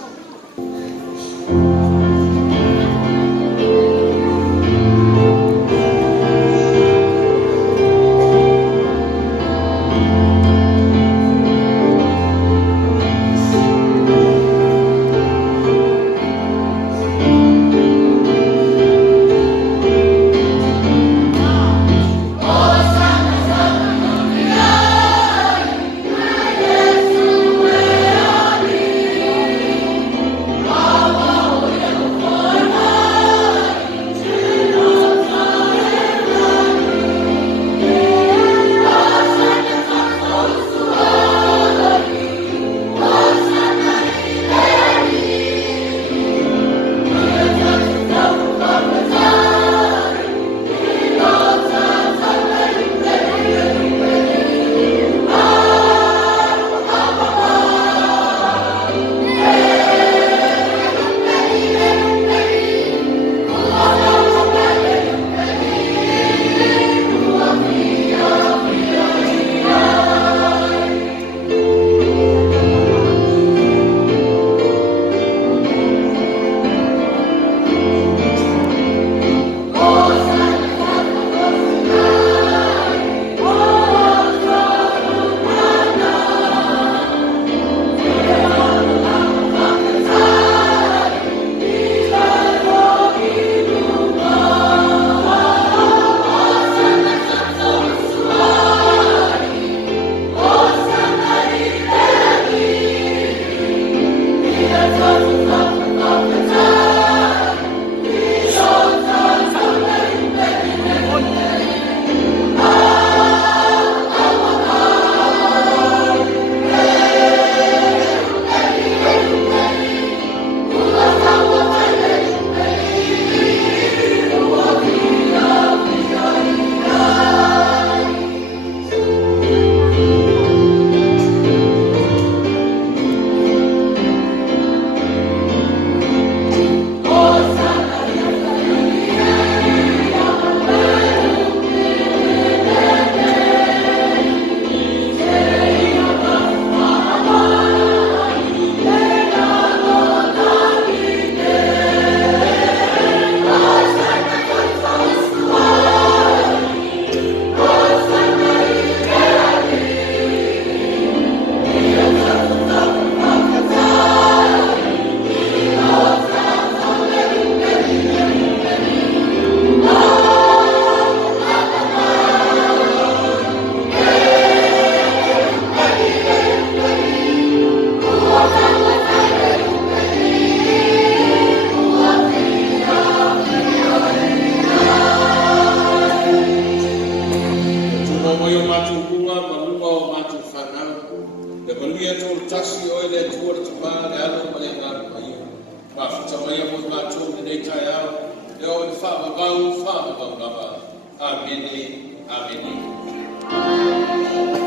Amen.